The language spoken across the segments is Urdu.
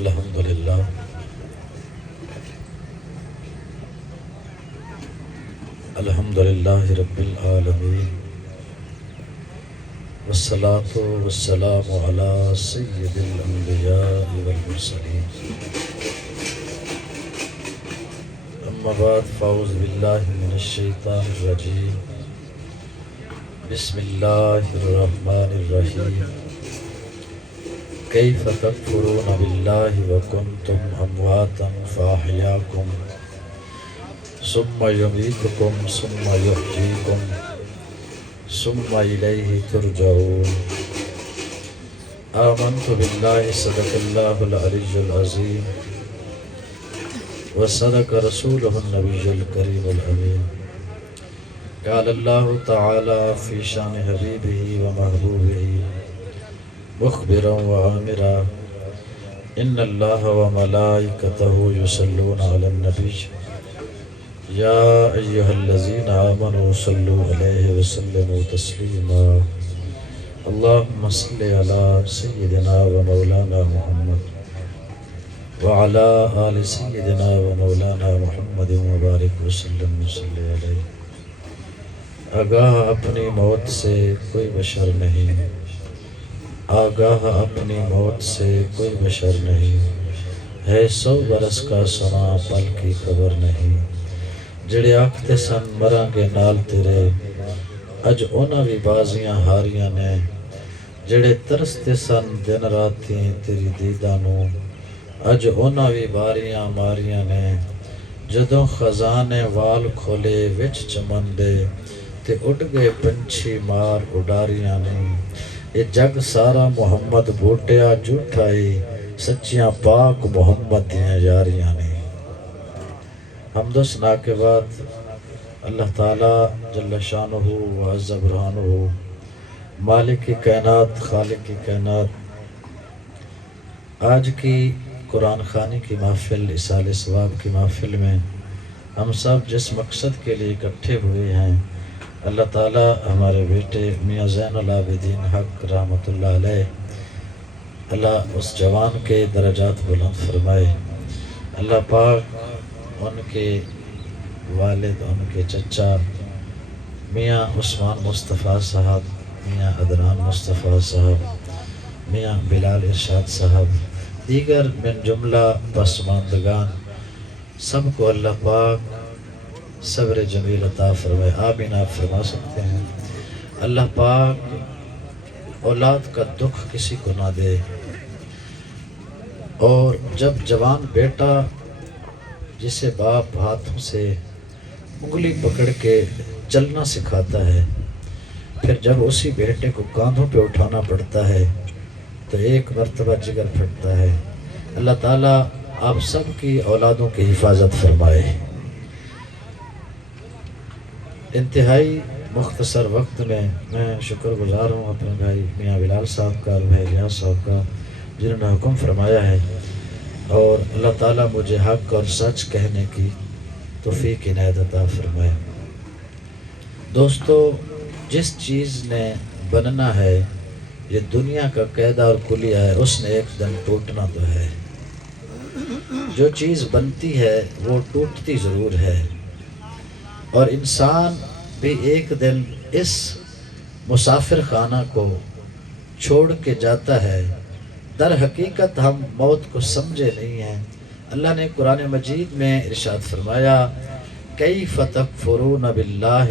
الحمدللہ الحمدللہ رب العالمین والصلاة والسلام علی سید الانبیاء والمرسلین اما بعد فاعوذ باللہ من الشیطان الرجیم بسم اللہ الرحمن الرحیم کیف تکفرون باللہ وکنتم امواتا فاحیاکم ثم یمیتکم ثم یحییکم ثم الیہ ترجعون آمنت باللہ صدق اللہ العلی العظیم وصدق رسولہ النبی الکریم الامین قال اللہ تعالی فی شان حبیبہ ومحبوبہ مخبرا وآمرا ان اللہ وملائکتہ یصلون علی النبی یا ایہا الذین آمنوا صلوا علیہ وسلموا تسلیما اللہم صلی علی سیدنا و مولانا محمد وعلی آل سیدنا و مولانا محمد وبارک وسلم صلی علیہ۔ آگاہ اپنی موت سے کوئی بشر نہیں، آگاہ اپنی موت سے کوئی بشر نہیں، ہے 100 برس کا سما پل کی خبر نہیں، جڑے آکھتے سن مراں گے نال تیرے اج انہاں بھی بازیاں ہاریاں نے، جڑے ترستے سن دن راتی تیری دیدانوں اج انہاں بھی باریاں ماریاں نے، جدوں خزانے وال کھولے وچ چمن دے تے اڑ گئے پنچھی مار اڈاریاں نے، یہ جگ سارا محمد بوٹیا جھوٹائی سچیاں پاک محمد دیاں یاریاں نے۔ حمد و ثنا کے بعد اللہ تعالیٰ جل شانہ و عز برہانہ مالک کی کائنات خالق کی کائنات، آج کی قرآن خوانی کی محفل اصال ثواب کی محفل میں ہم سب جس مقصد کے لیے اکٹھے ہوئے ہیں، اللہ تعالیٰ ہمارے بیٹے میاں زین العابدین حق رحمۃ اللہ علیہ، اللہ اس جوان کے درجات بلند فرمائے، اللہ پاک ان کے والد ان کے چچا میاں عثمان مصطفیٰ صاحب، میاں عدنان مصطفیٰ صاحب، میاں بلال ارشاد صاحب، دیگر من جملہ پسماندگان سب کو اللہ پاک صبر جمیل عطا فرمائے۔ آمین آپ فرما سکتے ہیں۔ اللہ پاک اولاد کا دکھ کسی کو نہ دے، اور جب جوان بیٹا جسے باپ ہاتھوں سے انگلی پکڑ کے چلنا سکھاتا ہے، پھر جب اسی بیٹے کو کاندھوں پہ اٹھانا پڑتا ہے تو ایک مرتبہ جگر پھٹتا ہے۔ اللہ تعالیٰ آپ سب کی اولادوں کی حفاظت فرمائے۔ انتہائی مختصر وقت میں شکر گزار ہوں اپنے بھائی میاں بلال صاحب کا اور بھائی ریاض صاحب کا، جنہوں نے حکم فرمایا ہے، اور اللہ تعالیٰ مجھے حق اور سچ کہنے کی توفیق عنایت عطا فرمائے۔ دوستو، جس چیز نے بننا ہے یہ دنیا کا قاعدہ اور کلیہ ہے، اس نے ایک دن ٹوٹنا تو ہے۔ جو چیز بنتی ہے وہ ٹوٹتی ضرور ہے، اور انسان بھی ایک دن اس مسافر خانہ کو چھوڑ کے جاتا ہے۔ در حقیقت ہم موت کو سمجھے نہیں ہیں۔ اللہ نے قرآن مجید میں ارشاد فرمایا کیف تکفرون باللہ،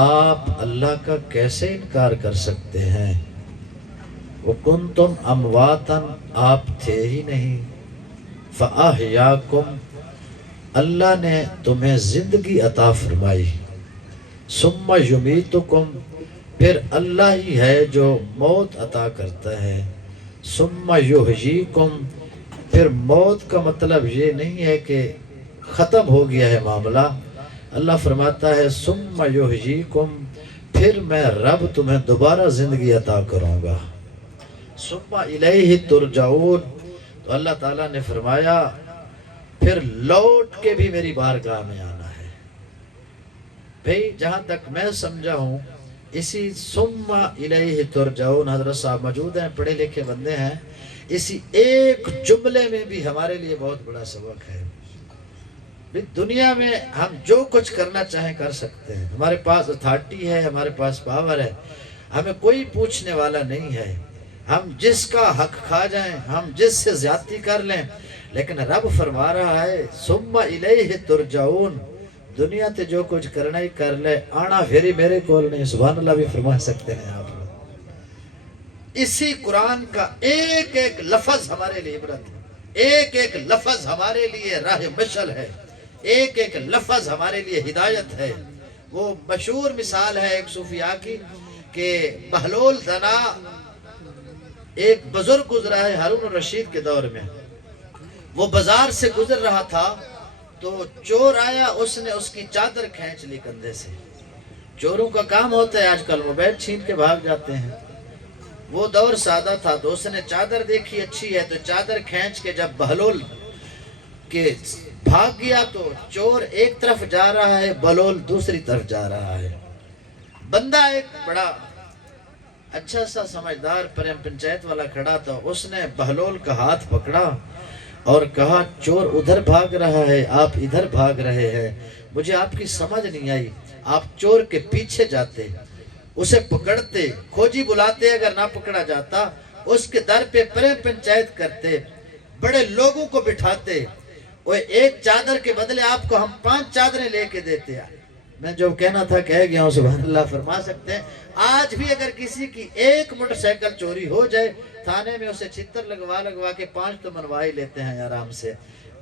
آپ اللہ کا کیسے انکار کر سکتے ہیں، وکنتم امواتا، آپ تھے ہی نہیں، فاحیاکم، اللہ نے تمہیں زندگی عطا فرمائی، ثم یمیتکم، پھر اللہ ہی ہے جو موت عطا کرتا ہے، ثم یحییکم، پھر موت کا مطلب یہ نہیں ہے کہ ختم ہو گیا ہے معاملہ، اللہ فرماتا ہے ثم یحییکم، پھر میں رب تمہیں دوبارہ زندگی عطا کروں گا، ثم الیہ ترجعون، تو اللہ تعالیٰ نے فرمایا پھر لوٹ کے بھی میری بارگاہ میں آنا ہے۔ بھئی جہاں تک میں سمجھا ہوں اسی ثم الیہ ترجعون، حضرت صاحب موجود ہیں، پڑھے لکھے بندے ہیں، اسی ایک جملے میں بھی ہمارے لیے بہت بڑا سبق ہے۔ دنیا میں ہم جو کچھ کرنا چاہیں کر سکتے ہیں، ہمارے پاس اتھارٹی ہے، ہمارے پاس پاور ہے، ہمیں کوئی پوچھنے والا نہیں ہے، ہم جس کا حق کھا جائیں، ہم جس سے زیادتی کر لیں، لیکن رب فرما رہا ہے ثم الیہ ترجعون، دنیا تے جو کچھ کرنا ہی کر لے، آنا پھری میرے کول نہیں۔ سبحان اللہ بھی فرما سکتے ہیں آپ لوگ۔ اسی قرآن کا ایک ایک لفظ ہمارے لیے عبرت ہے، ایک ایک لفظ ہمارے لیے راہ مشعل ہے، ایک ایک لفظ ہمارے لیے ہدایت ہے۔ وہ مشہور مثال ہے ایک صوفیاء کی کہ بہلول زنا ایک بزرگ گزرا ہے ہارون الرشید کے دور میں، وہ بازار سے گزر رہا تھا تو چور آیا، اس نے اس کی چادر کھینچ لی کندھے سے۔ چوروں کا کام ہوتا ہے آج کل موبائل چھین کے بھاگ جاتے ہیں، وہ دور سادہ تھا تو اس نے چادر دیکھی اچھی ہے تو چادر کھینچ کے جب بہلول کے بھاگ گیا تو چور ایک طرف جا رہا ہے، بہلول دوسری طرف جا رہا ہے۔ بندہ ایک بڑا اچھا سا سمجھدار پریم پنچایت والا کھڑا تھا، اس نے بہلول کا ہاتھ پکڑا اور کہا چور ادھر بھاگ رہا ہے، آپ ادھر بھاگ رہے ہیں، مجھے آپ کی سمجھ نہیں آئی، آپ چور کے پیچھے جاتے، اسے پکڑتے، کھوجی بلاتے، اگر نہ پکڑا جاتا اس کے در پہ پریم پنچایت کرتے، بڑے لوگوں کو بٹھاتے، وہ ایک چادر کے بدلے آپ کو ہم 5 چادریں لے کے دیتے ہیں۔ میں جو کہنا تھا کہہ گیا ہوں، سبحان اللہ فرما سکتے ہیں۔ آج بھی اگر کسی کی ایک موٹر سائیکل چوری ہو جائے، تھانے میں اسے چھتر لگوا کے 5 تو منوا ہی لیتے ہیں آرام سے،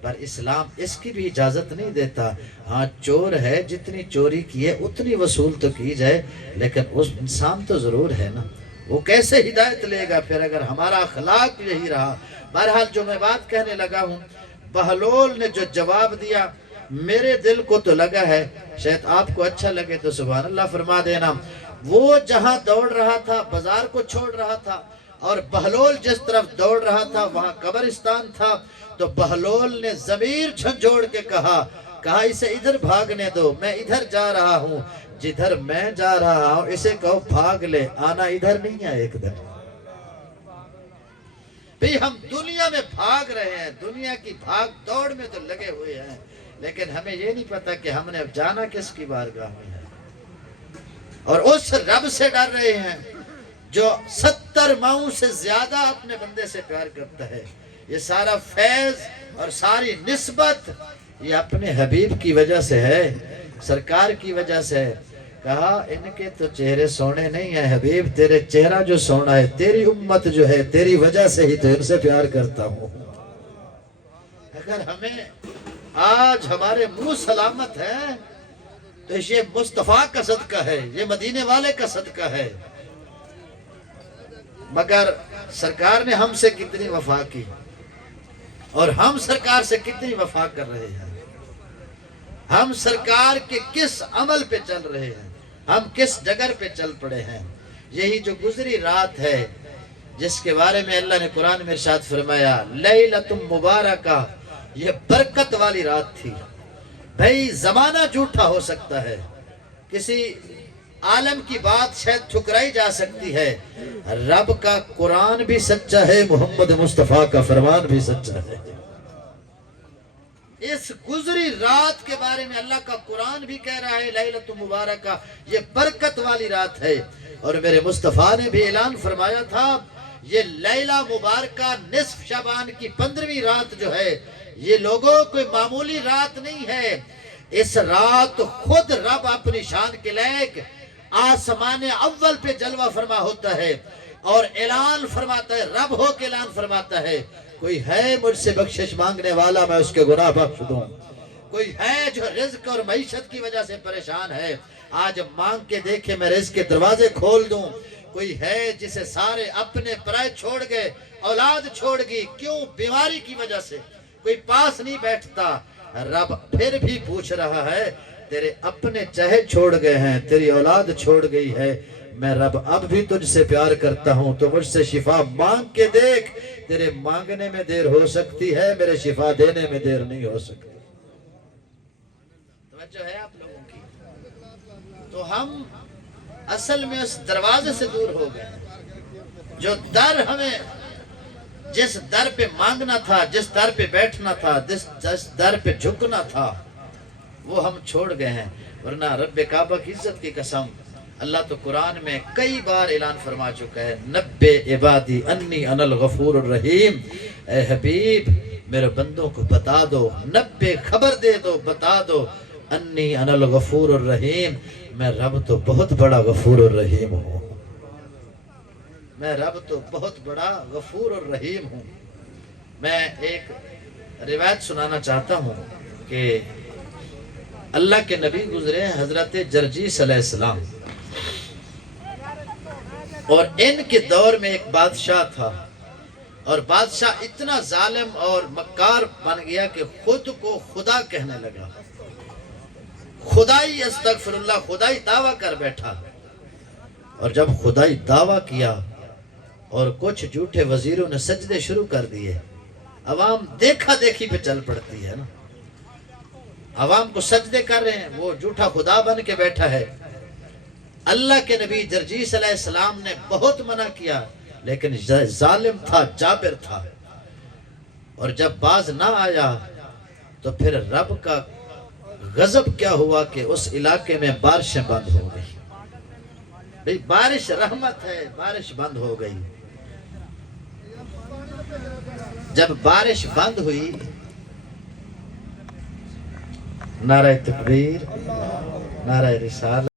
پر اسلام اس کی بھی اجازت نہیں دیتا۔ ہاں چور ہے، جتنی چوری کی ہے اتنی وصول تو کی جائے، لیکن اس انسان تو ضرور ہے نا، وہ کیسے ہدایت لے گا پھر اگر ہمارا اخلاق یہی رہا۔ بہرحال جو میں بات کہنے لگا ہوں، بہلول نے جو جواب دیا میرے دل کو تو لگا ہے، شاید آپ کو اچھا لگے تو سبحان اللہ فرما دینا۔ وہ جہاں دوڑ رہا تھا بازار کو چھوڑ رہا تھا، اور بہلول جس طرف دوڑ رہا تھا وہاں قبرستان تھا، تو بہلول نے ضمیر جھنجھوڑ کے کہا اسے ادھر بھاگنے دو، میں ادھر جا رہا ہوں، جدھر میں جا رہا ہوں اسے کہو بھاگ لے، آنا ادھر نہیں ہے۔ ایک دن بھی ہم دنیا میں بھاگ رہے ہیں، دنیا کی بھاگ دوڑ میں تو لگے ہوئے ہیں، لیکن ہمیں یہ نہیں پتا کہ ہم نے اب جانا کس کی بارگاہ میں ہے، اور اس رب سے ڈر رہے ہیں جو 70 ماؤں سے زیادہ اپنے بندے سے پیار کرتا ہے۔ یہ سارا فیض اور ساری نسبت یہ اپنے حبیب کی وجہ سے ہے، سرکار کی وجہ سے ہے۔ کہا ان کے تو چہرے سونے نہیں ہیں حبیب، تیرے چہرہ جو سونا ہے، تیری امت جو ہے تیری وجہ سے ہی تو ان سے پیار کرتا ہوں۔ اگر ہمیں آج ہمارے منہ سلامت ہے تو یہ مصطفیٰ کا صدقہ ہے، یہ مدینے والے کا صدقہ ہے۔ مگر سرکار نے ہم سے کتنی وفا کی اور ہم سرکار سے کتنی وفا کر رہے ہیں، ہم سرکار کے کس عمل پہ چل رہے ہیں، ہم کس ڈگر پہ چل پڑے ہیں۔ یہی جو گزری رات ہے جس کے بارے میں اللہ نے قرآن میں ارشاد فرمایا لیلۃ مبارکہ، یہ برکت والی رات تھی۔ بھئی زمانہ جھوٹا ہو سکتا ہے، کسی عالم کی بات شاید ٹھکرائی جا سکتی ہے، رب کا قرآن بھی سچا ہے، محمد مصطفیٰ کا فرمان بھی سچا ہے۔ اس گزری رات کے بارے میں اللہ کا قرآن بھی کہہ رہا ہے لیلۃ مبارکہ، یہ برکت والی رات ہے، اور میرے مصطفیٰ نے بھی اعلان فرمایا تھا یہ لیلہ مبارکہ نصف شعبان کی 15ویں رات جو ہے یہ لوگوں کوئی معمولی رات نہیں ہے۔ اس رات خود رب اپنی شان کے لائق آسمان اول پہ جلوہ فرما ہوتا ہے اور اعلان فرماتا ہے، رب ہو کے اعلان فرماتا ہے کوئی ہے مجھ سے بخشش مانگنے والا، میں اس کے گناہ بخش دوں۔ کوئی ہے جو رزق اور معیشت کی وجہ سے پریشان ہے، آج مانگ کے دیکھے میں رزق کے دروازے کھول دوں۔ کوئی ہے جسے سارے اپنے پرائے چھوڑ گئے، اولاد چھوڑ گئی، کیوں؟ بیماری کی وجہ سے کوئی پاس نہیں بیٹھتا، رب پھر بھی پوچھ رہا ہے تیرے اپنے چہے چھوڑ گئے ہیں، تیری اولاد چھوڑ گئی ہے، میں رب اب بھی تجھ سے پیار کرتا ہوں تو مجھ سے شفا مانگ کے دیکھ، تیرے مانگنے میں دیر ہو سکتی ہے، میرے شفا دینے میں دیر نہیں ہو سکتی۔ توجہ ہے آپ لوگوں کی؟ تو ہم اصل میں اس دروازے سے دور ہو گئے جو در ہمیں جس در پہ مانگنا تھا، جس در پہ بیٹھنا تھا، جس در پہ جھکنا تھا، وہ ہم چھوڑ گئے ہیں۔ ورنہ رب کعبہ کی عزت کی قسم، اللہ تو قرآن میں کئی بار اعلان فرما چکا ہے، نبّئ عبادی انی انا الغفور الرحیم، اے حبیب میرے بندوں کو بتا دو، نبّئ خبر دے دو، بتا دو، انی انا الغفور الرحیم، میں رب تو بہت بڑا غفور الرحیم ہوں، میں رب تو بہت بڑا غفور الرحیم ہوں۔ میں ایک روایت سنانا چاہتا ہوں کہ اللہ کے نبی گزرے حضرت جرجیس علیہ السلام، اور ان کے دور میں ایک بادشاہ تھا، اور بادشاہ اتنا ظالم اور مکار بن گیا کہ خود کو خدا کہنے لگا، خدائی استغفر اللہ، خدائی دعویٰ کر بیٹھا۔ اور جب خدائی دعویٰ کیا اور کچھ جھوٹے وزیروں نے سجدے شروع کر دیے، عوام دیکھا دیکھی پہ چل پڑتی ہے نا، عوام کو سجدے کر رہے ہیں، وہ جھوٹا خدا بن کے بیٹھا ہے۔ اللہ کے نبی جرجیس علیہ السلام نے بہت منع کیا، لیکن ظالم تھا، جابر تھا، اور جب باز نہ آیا تو پھر رب کا غضب کیا ہوا کہ اس علاقے میں بارشیں بند ہو گئی۔ بھئی بارش رحمت ہے، بارش بند ہو گئی۔ جب بارش بند ہوئی، نعرہ تکبیر، نعرہ رسالت،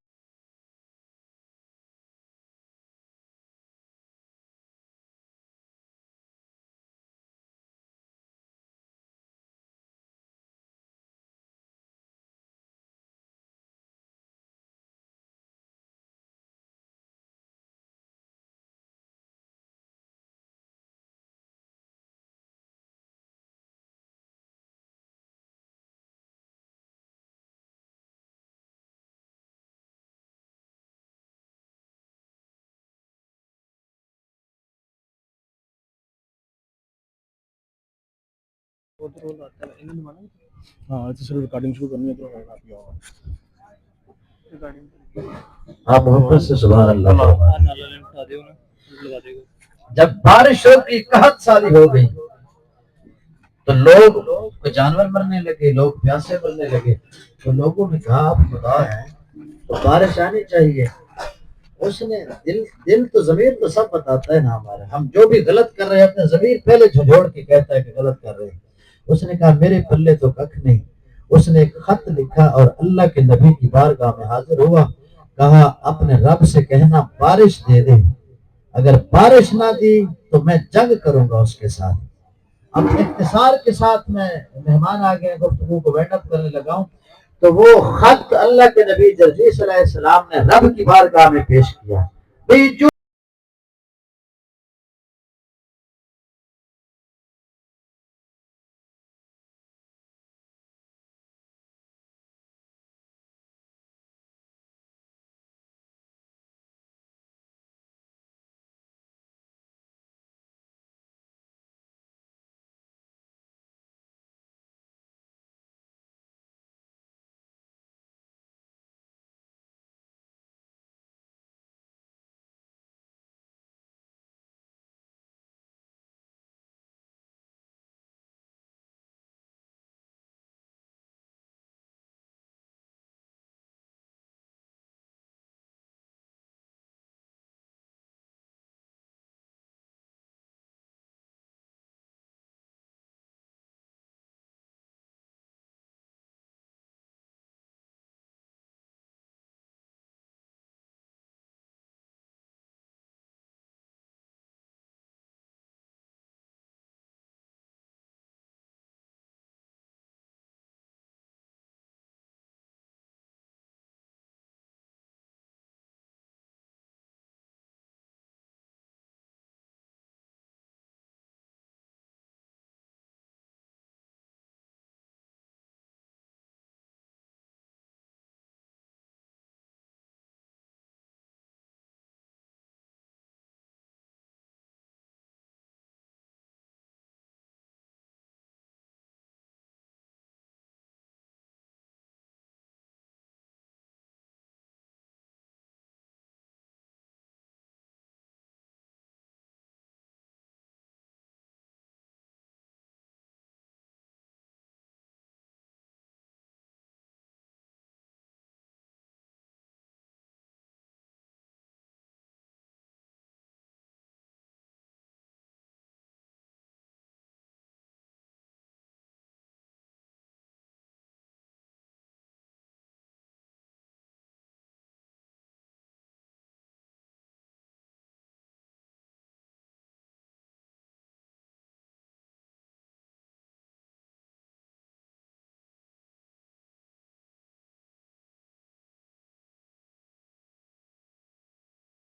ریکارڈنگ شروع کرنی ہے تو آپ محبت سے سبحان اللہ۔ جب بارش ہوگی، قحط سالی ہو گئی، تو لوگ جانور مرنے لگے، لوگ پیاسے مرنے لگے، تو لوگوں نے کہا آپ خدا ہیں تو بارش آنی چاہیے۔ اس نے دل تو ضمیر تو سب بتاتا ہے نا ہمارا، ہم جو بھی غلط کر رہے ہیں اپنے ضمیر پہلے جھنجھوڑ کے کہتا ہے کہ غلط کر رہے ہیں۔ اس نے کہا میرے پلے تو ککھ نہیں۔ اس نے ایک خط لکھا اور اللہ کے نبی کی بارگاہ میں حاضر ہوا، کہا اپنے رب سے کہنا بارش دے دے، اگر بارش نہ دی تو میں جنگ کروں گا اس کے ساتھ۔ اب اختصار کے ساتھ میں مہمان آ گئے، گفتگو کو وینڈ اپ کرنے لگا ہوں، تو وہ خط اللہ کے نبی جرجیس علیہ السلام نے رب کی بارگاہ میں پیش کیا۔